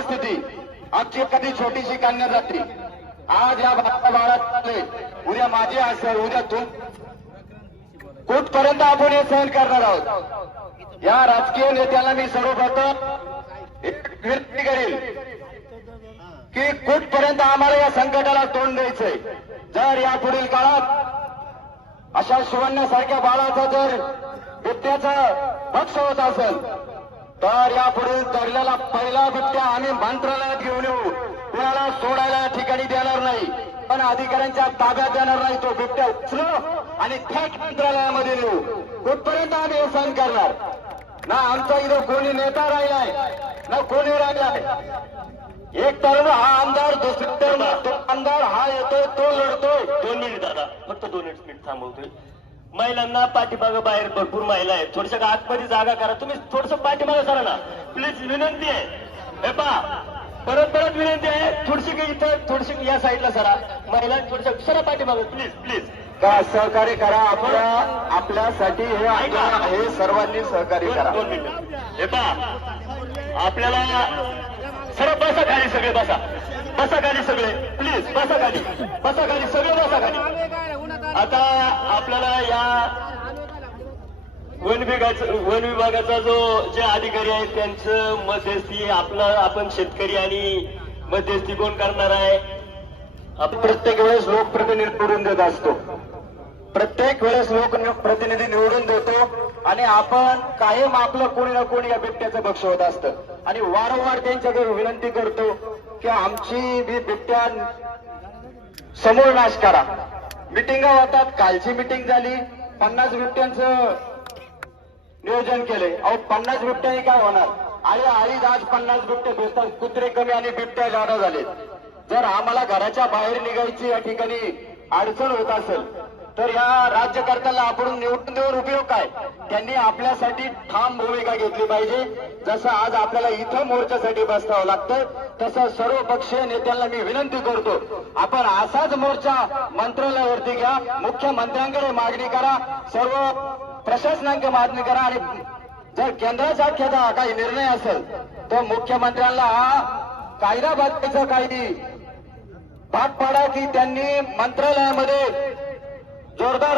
परिस्थिती आमची कधी छोटीशी कन्या जाती? आज या बाळा उद्या माझे असेल उद्या तू कुठपर्यंत आपण हे सहन करणार आहोत? या राजकीय नेत्याला मी सर्वप्रथम विनंती करेल की कुठपर्यंत आम्हाला या संकटाला तोंड द्यायचंय? जर या पुढील काळात अशा शिवण्यासारख्या बाळाचा जर बिबट्याचा भक्ष होत असेल तर यापुढील तरल्याला पहिला भट्ट्या आम्ही मंत्रालयात घेऊन येऊ. कुणाला सोडायला या ठिकाणी देणार नाही. पण अधिकाऱ्यांच्या ताब्यात देणार नाही तो बिबट्या उचलो आणि थेट मंत्रालयामध्ये नेऊ. कुठपर्यंत आम्ही हे सहन करणार? ना आमचा इथं कोणी नेता राहिलाय ना कोणी राहिलाय एक तरुण हा आमदार दुसरी तरुण तो आमदार हा येतोय तो लढतोय. दोन मिनिट दादा फक्त दोन मिनिट थांबवतोय. महिलांना पाठीमागं बाहेर भरपूर महिला आहेत. थोडस आतमध्ये जागा करा. तुम्ही थोडस पाठीमागं सरा ना. प्लीज विनंती आहे. हे पा परत परत विनंती आहे. थोडीशी इथं थोडीशी या साईडला सरा. महिला थोडस सरा पाठीमागं. प्लीज प्लीज का सहकार्य करा. आपल्या आपल्यासाठी हे आपल्या हे सर्वांनी सहकार्य करा. दोन मिनिट. हे पा आपल्याला सरळ बसा खाली सगळे बसा. बसा खाली सगळे. प्लीज बसा खाली. बसा खाली सगळे. आता आपल्याला या वन विभागाचा वन विभागाचा जो जे अधिकारी आहेत त्यांचं मध्यस्थी आपला आपण शेतकरी आणि मध्यस्थी कोण करणार आहे? आपण प्रत्येक वेळेस लोकप्रतिनिधी निवडून देत असतो. प्रत्येक वेळेस लोक प्रतिनिधी निवडून देतो आणि आपण कायम आपलं कोणी ना कोणी या बिबट्याचं भक्ष होत असतं. आणि वारंवार त्यांच्याकडे विनंती करतो की आमची बी बिबट्या समूळ नाश करा. मिटिंगा होतात. कालची मिटिंग झाली. पन्नास बिबट्यांचं नियोजन केलंय. अहो पन्नास बिबट्याने काय होणार? आई आईच आज पन्नास बिबटे भेटतात. कुत्रे कमी आणि बिबट्या जादा झाले जर आम्हाला घराच्या बाहेर निघायची या ठिकाणी अडचण होत असेल तर या राज्यकर्त्याला आपण निवडून देऊन उपयोग काय? त्यांनी आपल्यासाठी ठाम भूमिका घेतली पाहिजे. जसं आज आपल्याला इथं मोर्चासाठी बसतावं लागतं तसं सर्व पक्षीय नेत्यांना मी विनंती करतो. आपण असाच मोर्चा मंत्रालयावरती घ्या. मुख्यमंत्र्यांकडे मागणी करा. सर्व प्रशासनांकडे मागणी करा. आणि जर केंद्राचा खेदा काही निर्णय असेल तर मुख्यमंत्र्यांना कायदा बदलायचा काही भाग पाडा की त्यांनी मंत्रालयामध्ये जोरदार